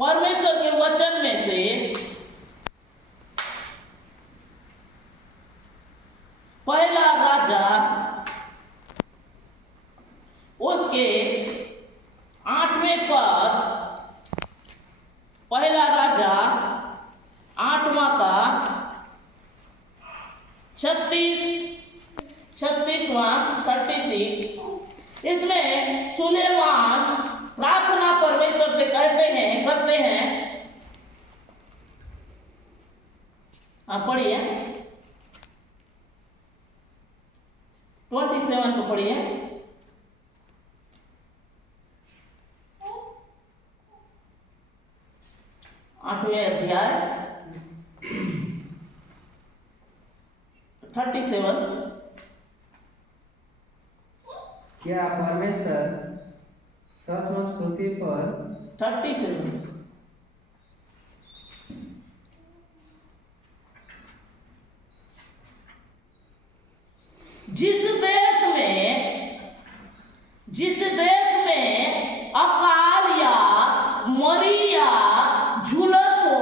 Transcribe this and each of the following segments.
परमेश्वर के वचन में से पहला राजा उसके 8वें पद, पहला राजा 8वां का 36वां इसमें सुलेमान प्रार्थना परमेश्वर से करते हैं। आप पढ़िए 27 को पढ़िए। 8वें अध्याय 37। क्या परमेश्वर सचमुच पृथ्वी पर 37 जिस देश में अकाल या मरी या झुलस हो,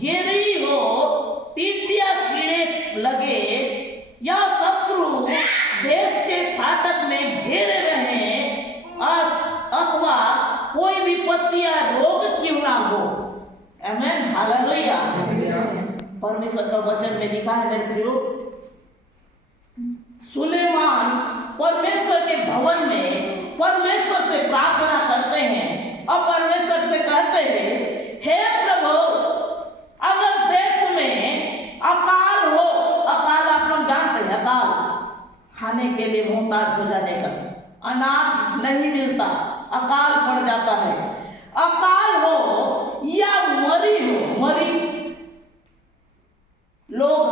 गिरी हो, टिड्डिया कीड़े लगे या शत्रु देश के फाटक में घेरे रहे अथवा कोई विपत्ति या रोग क्यों ना हो। आमेन, हालेलुया। परमेश्वर का वचन में लिखा है मेरे प्रियो, सुलेमान परमेश्वर के भवन में परमेश्वर से प्रार्थना करते हैं और परमेश्वर से कहते हैं, हे प्रभु, अगर देश में अकाल हो, अकाल आप लोग जानते हैं, अकाल खाने के लिए मोहताज हो जाने का, अनाज नहीं मिलता, अकाल पड़ जाता है। अकाल हो या मरी हो, मरी लोग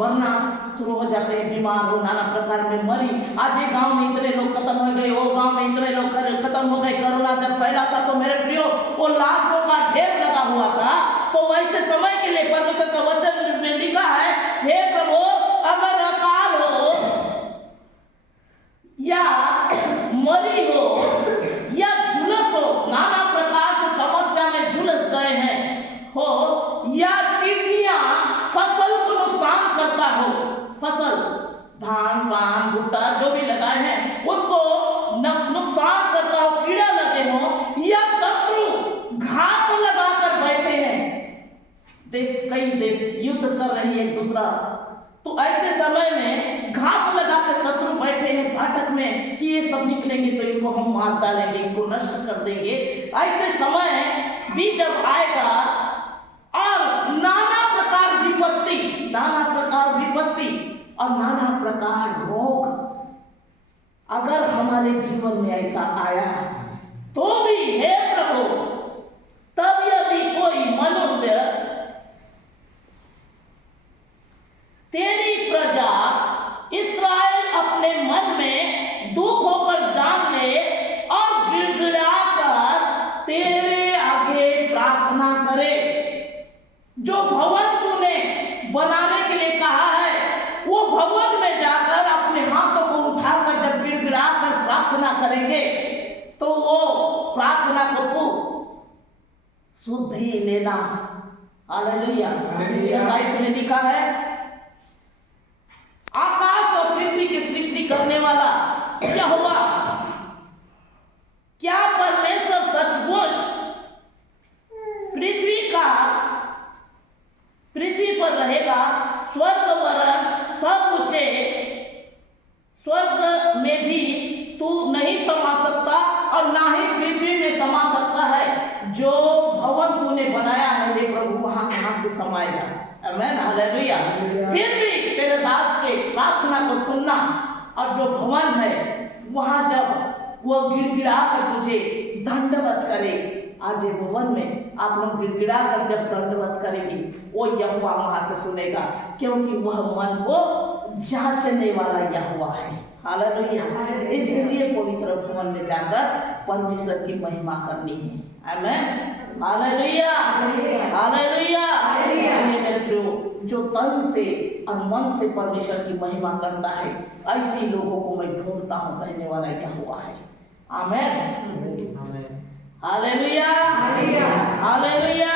मरना शुरू हो जाते हैं, बीमार हो, नाना प्रकार में मरी। आज एक गांव में इतने लोग खत्म हो गए, वो गांव में इतने लोग खत्म हो गए। कोरोना जब फैला था तो मेरे प्रियो वो लाशों का ढेर लगा हुआ था। तो वैसे समय के लिए परमेश्वर का वचन में लिखा है, हे प्रभु, अगर अकाल हो या मरी हो या झुलस हो, नाना प्रकार से समस्या में झुलस गए हैं हो, या टिड्डियां फसल को नुकसान करता हो, फसल धान पान भुट्टा जो भी लगाए हैं उसको नुकसान करता हो, कीड़ा लगे हो, या शत्रु घात लगाकर बैठे हैं, कई देश युद्ध कर रहे हैं एक दूसरा, तो ऐसे समय में घात लगा के शत्रु बैठे हैं फाटक में कि ये सब निकलेंगे तो इनको हम मार डालेंगे, इनको नष्ट कर देंगे। ऐसे समय भी जब आएगा और नाना प्रकार विपत्ति और नाना प्रकार रोग अगर हमारे जीवन में ऐसा आया तो भी, हे प्रभु, तब यदि कोई मनुष्य तेरी प्रजा इस्राएल अपने मन में दुख होकर जान ले और गिड़गिड़ाकर तेरे आगे प्रार्थना करे, जो भवन तूने बनाने के लिए कहा है वो भवन में जाकर अपने हाथों को उठाकर जब गिड़गिड़ाकर प्रार्थना करेंगे तो वो प्रार्थना को तू शुद्ध ही लेना। हालेलुया। 27 में लिखा है, आकाश और पृथ्वी की सृष्टि करने वाला यहोवा, क्या परमेश्वर सचमुच पृथ्वी पर रहेगा? स्वर्ग वरन सब ऊंचे स्वर्ग में भी तू नहीं समा सकता और ना ही पृथ्वी में समा सकता है। जो भवन तूने बनाया है हे प्रभु, वहां कहां से समाएगा? आमेन, हालेलुया। फिर भी तेरे दास के प्रार्थना को सुनना, और जो भवन है वहां जब वो गिड़गिड़ा कर तुझे दंडवत करे, आज ये भवन में आप लोग गिड़गिड़ा कर जब दंडवत करेंगे वो यहोवा वहां से सुनेगा, क्योंकि वह मन को जांचने वाला यहोवा है। हालेलुया। इसलिए पवित्र भवन में जाकर परमेश्वर की महिमा करनी है। आमेन, हालेलुया, हालेलुया। इसलिए मेरे प्रियो, जो तन से और मन से परमेश्वर की महिमा करता है, ऐसी लोगों को मैं ढूंढता हूँ कहने वाला यहोवा है। आमेन, हालेलुया, हालेलुया।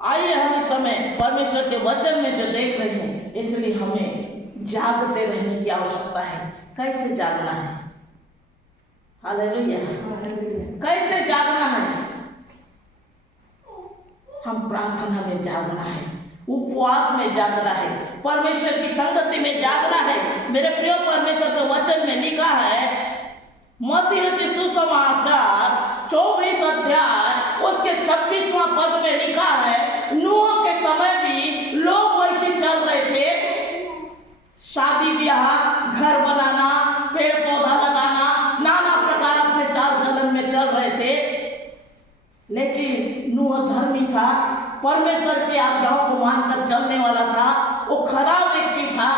आइए हम इस समय परमेश्वर के वचन में जो देख रहे हैं, इसलिए हमें जागते रहने की आवश्यकता है। कैसे जागना है? हालेलुया। कैसे जागना है? हम प्रार्थना में जागना है, उपवास में जागना है, परमेश्वर की संगति में जागना है। मेरे प्रिय, परमेश्वर के वचन में लिखा है, मत्ती रचित सुसमाचार 24 अध्याय उसके 26वां पद में लिखा है, नूह के समय भी लोग वैसे चल रहे थे, शादी ब्याह, घर बनाना, पेड़ पौधा लगाना, नाना प्रकार अपने चाल चलन में चल रहे थे। लेकिन नूह धर्मी था, परमेश्वर की आज्ञाओं को मानकर चलने वाला था, वो खरा व्यक्ति था,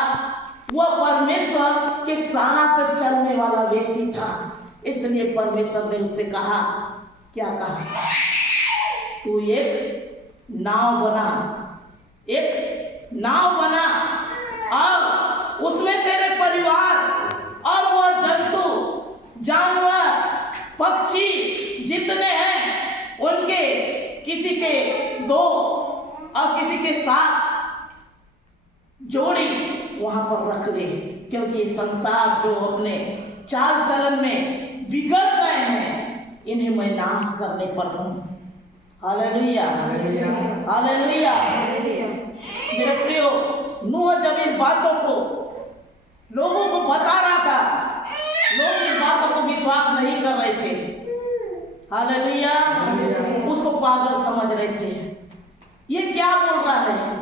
वह परमेश्वर के साथ चलने वाला व्यक्ति था। इसलिए परमेश्वर ने उससे कहा, क्या कहा? तू एक नाव बना, एक नाव बना, और उसमें तेरे परिवार और वह जंतु, जानवर, पक्षी जितने हैं, उनके किसी के 2 और किसी के 7 जोड़ी वहां पर रख ले, क्योंकि संसार जो अपने चाल चलन में बिगड़ गए हैं, इन्हें मैं नाश करने पर हूं। Hallelujah, hallelujah. मेरे प्रियो, नूह जब इन बातों को लोगों को बता रहा था, लोग इन बातों को विश्वास नहीं कर रहे थे। हालेलुया। उसको पागल समझ रहे थे। ये क्या बोल रहा है?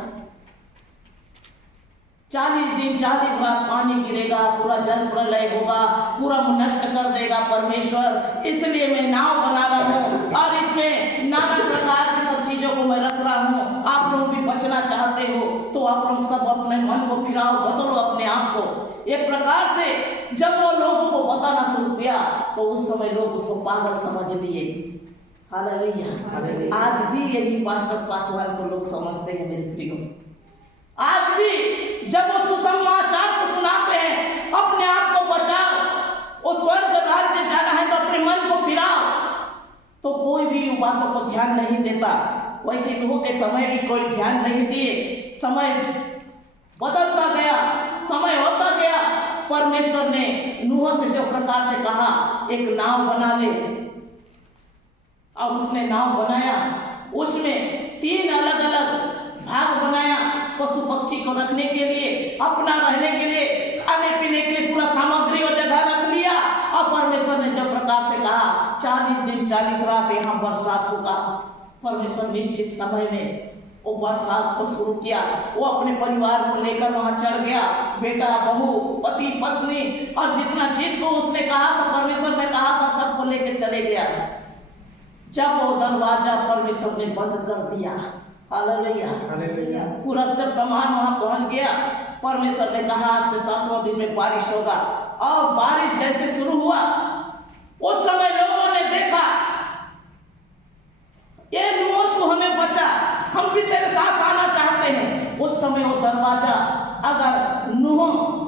40 दिन 40 रात पानी गिरेगा, पूरा जल प्रलय होगा, पूरा नष्ट कर देगा परमेश्वर, इसलिए मैं नाव बना रहा हूँ और इसमें नाना प्रकार की सब चीजों को मैं रख रहा हूँ। आप लोग भी बचना चाहते हो तो आप लोग सब अपने मन को फिराओ, बदलो अपने आप को। एक प्रकार से जब वो लोगों को बताना शुरू किया तो उस समय लोग उसको पागल समझ लिए। हालेलुया। आज भी यही पास्टर पासवान को लोग समझते हैं। मेरे प्रियो, आज भी जब वो सुसमाचार को सुनाते हैं, अपने आप को बचाओ, वो स्वर्ग राज्य जाना है तो अपने मन को फिराओ, तो कोई भी उन बातों को ध्यान नहीं देता। वैसे नूह के समय भी कोई ध्यान नहीं दिए। समय बदलता गया, समय होता गया। परमेश्वर ने नूह से जो प्रकार से कहा, एक नाव बना ले, और उसने नाव बनाया। उसमें 3 अलग अलग भाग बनाया, पशु पक्षी को रखने के लिए, अपना रहने के लिए, खाने पीने के लिए पूरा सामग्री और जगह रख लिया। और परमेश्वर ने जब प्रकार से कहा 40 दिन 40 रात यहाँ बरसात होगा, परमेश्वर निश्चित समय में वो बरसात को शुरू किया। वो अपने परिवार को लेकर वहां चढ़ गया, बेटा, बहू, पति, पत्नी और जितना चीज को उसने कहा था, परमेश्वर ने कहा था, सबको लेकर चले गया। जब वो दरवाजा परमेश्वर ने बंद कर दिया, हालेलुया, पूरा जब सामान वहां पहुंच गया, परमेश्वर ने कहा आज से 7वां दिन में बारिश होगा। और बारिश जैसे शुरू हुआ, उस समय लोगों ने देखा, ये नूह तू हमें बचा, हम भी तेरे साथ आना चाहते हैं। उस समय वो दरवाजा अगर नूह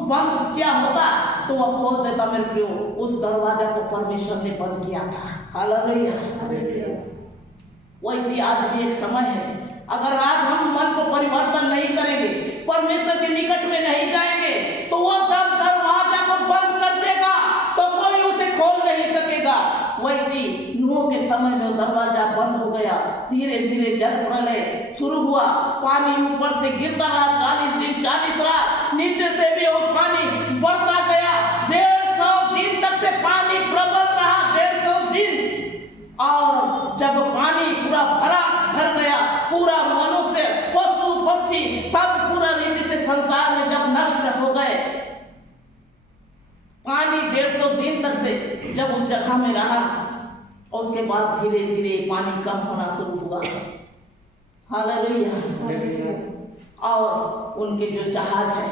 बंद किया होता तो वह खोल देता। मेरे प्रियो, उस दरवाजा को परमेश्वर ने बंद किया था। हालेलुया। वैसे आज भी एक समय है, अगर आज हम मन को परिवर्तन नहीं करेंगे, परमेश्वर के निकट में नहीं जाएंगे, तो वह जब दरवाजा को बंद कर देगा तो कोई उसे खोल नहीं सकेगा। वैसी नूह के समय में दरवाजा बंद हो गया। धीरे धीरे जल प्रलय शुरू हुआ, पानी ऊपर से गिरता रहा, 40 दिन 40 रात, नीचे से भी वो पानी बढ़ता गया। 150 दिन तक से पानी प्रबल रहा, 150 दिन। और जब पानी पूरा भर गया, पूरा मनुष्य, पशु, पक्षी सब पूरा रीति से संसार में जब नष्ट हो गए, पानी 150 दिन तक से जब उस जगह में रहा, उसके बाद धीरे धीरे पानी कम होना शुरू हुआ। हालेलुया। और उनके जो जहाज है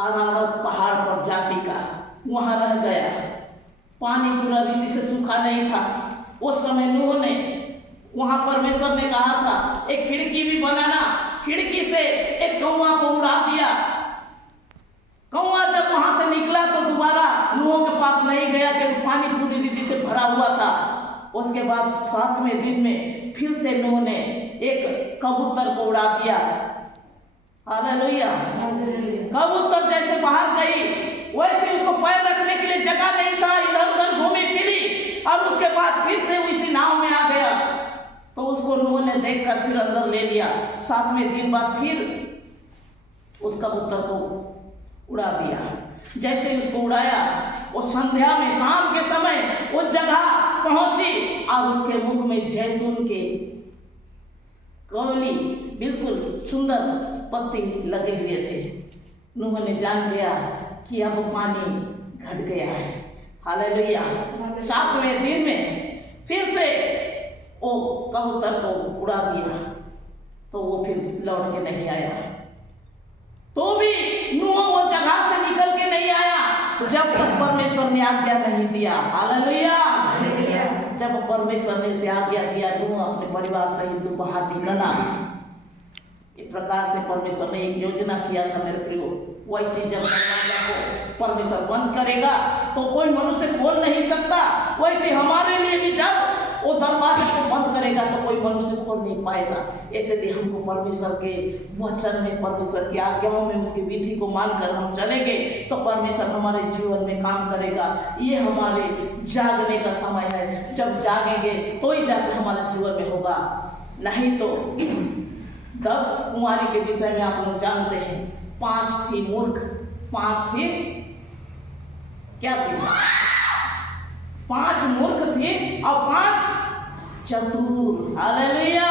अरारत पहाड़ पर जाति का, वहां रह गया। पानी पूरा रीति से सूखा नहीं था। उस समय नूह ने, वहां परमेश्वर ने कहा था एक खिड़की भी बनाना, खिड़की से एक कौवा को उड़ा दिया। कौवा जब वहां से निकला तो दोबारा नूह के पास नहीं गया, क्योंकि पानी पूरी रीति से भरा हुआ था। उसके बाद 7वें दिन में फिर से नूह ने एक कबूतर को उड़ा दिया। हालेलुया। कबूतर जैसे बाहर गई वैसे उसको पैर रखने के लिए जगह नहीं था, इधर उधर घूमी फिरी और उसके बाद फिर से उसी नाव में आ गया। तो उसको नूह ने देखकर फिर अंदर ले लिया। 7वें दिन बाद फिर उस कबूतर को उड़ा दिया। जैसे ही उसको उड़ाया वो संध्या में शाम के समय वो जगह पहुंची और उसके मुख में जैतून के कमली बिल्कुल सुंदर पत्ते लगे हुए थे। नूह ने जान लिया कि अब पानी घट गया है। हालेलुया। 7वें दिन में फिर से वो कबूतर को उड़ा दिया तो वो फिर लौट के नहीं आया। तो भी नूह वो जगह से निकल के नहीं आया जब तक परमेश्वर ने आज्ञा नहीं दिया। हालेलुया। जब परमेश्वर ने से आज्ञा दिया नूह अपने परिवार सहित बाहर निकला। इस प्रकार से परमेश्वर ने एक योजना किया था मेरे प्रियो। वैसे जब दरवाजा को परमेश्वर बंद करेगा तो कोई मनुष्य खोल नहीं सकता, वैसे हमारे लिए भी जब वो दरवाजे को बंद करेगा तो कोई मनुष्य खोल नहीं पाएगा। इसलिए हमको परमेश्वर के वचन में, परमेश्वर की आज्ञाओं में, उसकी विधि को मानकर हम चलेंगे तो परमेश्वर हमारे जीवन में काम करेगा। ये हमारे जागने का समय है। जब जागेंगे तो ही जाकर हमारे जीवन में होगा, नहीं तो 10 कुंवारी के विषय में आप लोग जानते हैं। 5 थी मूर्ख, 5 थी क्या थी? 5 मूर्ख थे और 5 चतुर। हालेलुया।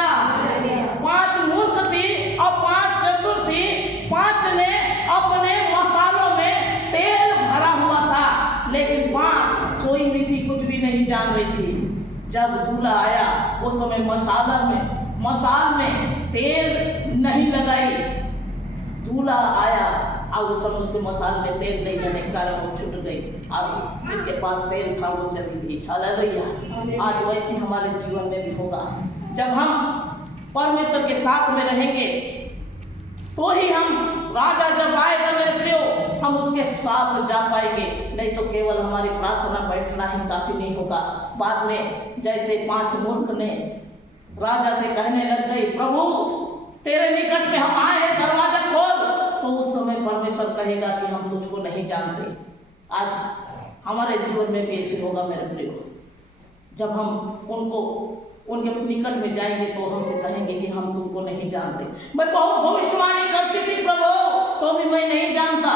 5 मूर्ख थी और 5 चतुर थी। 5 ने अपने मसालों में तेल भरा हुआ था, लेकिन 5 सोई हुई थी, कुछ भी नहीं जान रही थी। जब दूल्हा आया उस समय मसाल में तेल नहीं लगाई। दूल्हा आया और उस समय उसके मसाल में तेल नहीं देने के कारण वो छूट गई और जिसके पास तेल था वो चली गई। हालेलुया। आज वैसे हमारे जीवन में भी होगा। जब हम परमेश्वर के साथ में रहेंगे तो ही हम, राजा जब आएगा मेरे प्रियो, हम उसके साथ जा पाएंगे। नहीं तो केवल हमारी प्रार्थना बैठना ही काफी नहीं होगा। बाद में जैसे 5 मूर्ख ने राजा से कहने लग गई, प्रभु तेरे निकट में हम आए हैं, दरवाजा खोल। तो उस समय परमेश्वर कहेगा कि हम तुझको नहीं जानते। आज हमारे जीवन में भी ऐसे होगा मेरे प्रियो। जब हम उनके निकट में जाएंगे तो हमसे कहेंगे कि हम तुमको नहीं जानते। मैं बहुत भविष्यवाणी करती थी प्रभु, तो भी मैं नहीं जानता।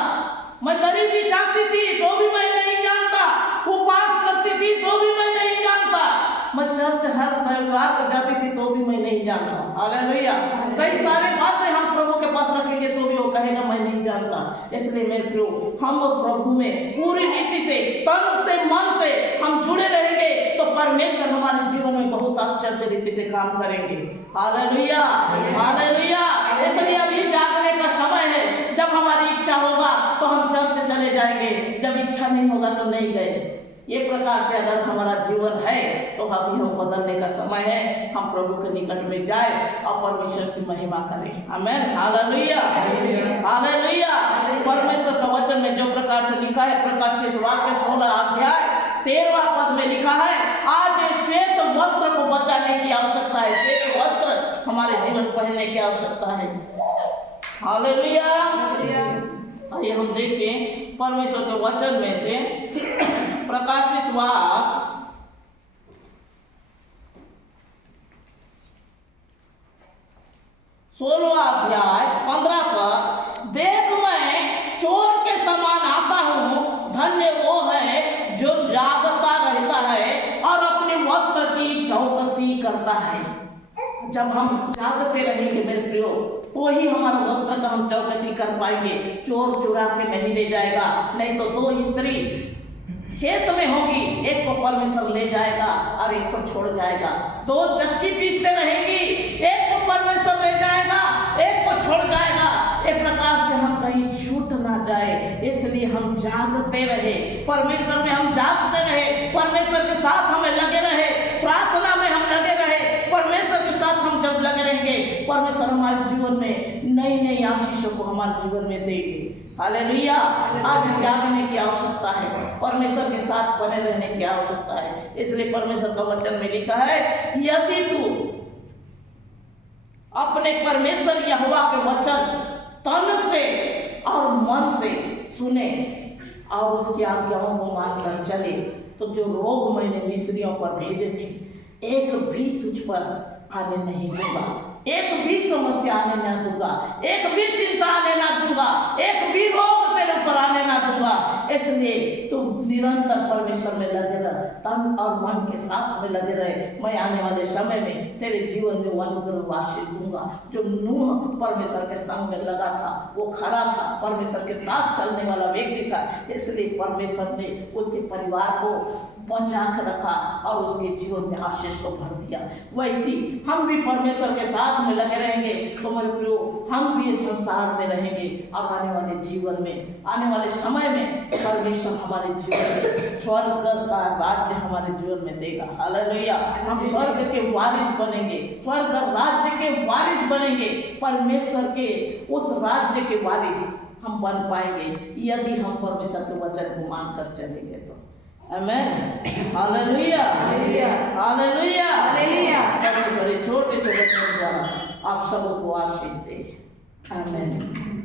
मैं गरीबी चाहती थी तो भी मैं नहीं जानता। उपवास करती थी तो भी मैं नहीं जानता। मैं चर्च हर रविवार को जाती थी तो भी मैं नहीं जानता। हालेलुया। कई सारे बातें हम प्रभु के पास रखेंगे तो भी वो कहेगा मैं नहीं जानता। इसलिए मेरे प्रियो, हम प्रभु में पूरी रीति से, तन से, मन से हम जुड़े रहेंगे तो परमेश्वर हमारे जीवन में बहुत आश्चर्य रीति से काम करेंगे। हालेलुया। हालेलुया। इसलिए अभी जागने का समय है। जब हमारी इच्छा होगा तो हम चर्च चले जाएंगे, जब इच्छा नहीं होगा तो नहीं गए। ये प्रकार से अगर हमारा जीवन है तो अभी हम बदलने का समय है। हम प्रभु के निकट में जाए और परमेश्वर की महिमा करें। आमीन। हालेलुया। हालेलुया। परमेश्वर का वचन में जो प्रकार से लिखा है, प्रकाशित वाक्य 16 अध्याय 13वां पद में लिखा है, आज श्वेत वस्त्र को बचाने की आवश्यकता है। श्वेत वस्त्र हमारे जीवन पहनने की आवश्यकता है। हालेलुया। आइए हम देखें परमेश्वर के वचन में से प्रकाशित वाक्य 16 अध्याय 15 पर, देख मैं चोर के समान आता हूँ, धन्य वो है जो जागता रहता है और अपने वस्त्र की चौकसी करता है। जब हम जागते रहेंगे मेरे प्रियो तो ही हमारा वस्त्र का हम चौकसी कर पाएंगे। चोर चुरा के नहीं ले जाएगा। नहीं तो 2 स्त्री खेत में होगी, एक को परमेश्वर ले जाएगा और एक को छोड़ जाएगा। 2 चक्की पीसते रहेंगी, एक को परमेश्वर ले जाएगा, एक को छोड़ जाएगा। एक प्रकार से हम कहीं छूट ना जाए, इसलिए हम जागते रहे, परमेश्वर में हम जागते रहे, परमेश्वर के साथ हमें लगे रहे, प्रार्थना में हम लगे रहे। परमेश्वर के साथ हम जब लगे रहेंगे, परमेश्वर हमारे जीवन में नई नई आशीषों को हमारे जीवन में देंगे। हालेलुया। आज जागने की आवश्यकता है, परमेश्वर के साथ बने रहने की आवश्यकता है। इसलिए परमेश्वर का वचन में लिखा है, यदि तू अपने परमेश्वर यहोवा के वचन तन से और मन से सुने और उसकी आज्ञाओं को मानकर चले, तो जो रोग मैंने मिस्रियों पर भेजे थे एक भी तुझ पर आने नहीं दूंगा, एक भी समस्या आने न दूंगा, एक भी चिंता आने ना दूंगा, एक भी रोग तेरे ऊपर आने ना दूंगा। इसलिए तू निरंतर परमेश्वर में लगे रह, तन और मन के साथ में लगे रहे। मैं आने वाले समय में तेरे जीवन में वो अनुग्रह आशीष दूंगा। जो नूह परमेश्वर के संग में लगा था, वो खड़ा था, परमेश्वर के साथ चलने वाला व्यक्ति था, इसलिए परमेश्वर ने उसके परिवार को बचा कर रखा और उसके जीवन में आशीष को भर दिया। वैसी हम भी परमेश्वर के साथ में लगे रहेंगे तो मेरे प्रियो, हम भी इस संसार में रहेंगे और आने वाले जीवन में, आने वाले समय में परमेश्वर हमारे जीवन में स्वर्ग का राज्य हमारे जीवन में देगा। हालेलुया। हम स्वर्ग के वारिस बनेंगे, स्वर्ग राज्य के वारिस बनेंगे, परमेश्वर के उस राज्य के वारिस हम बन पाएंगे यदि हम परमेश्वर के वचन को मानकर चलेंगे तो। आमेन। हालेलुया, हालेलुया, हालेलुया। परमेश्वर छोटे से वचन द्वारा आप सबको आशीष दे। आमेन।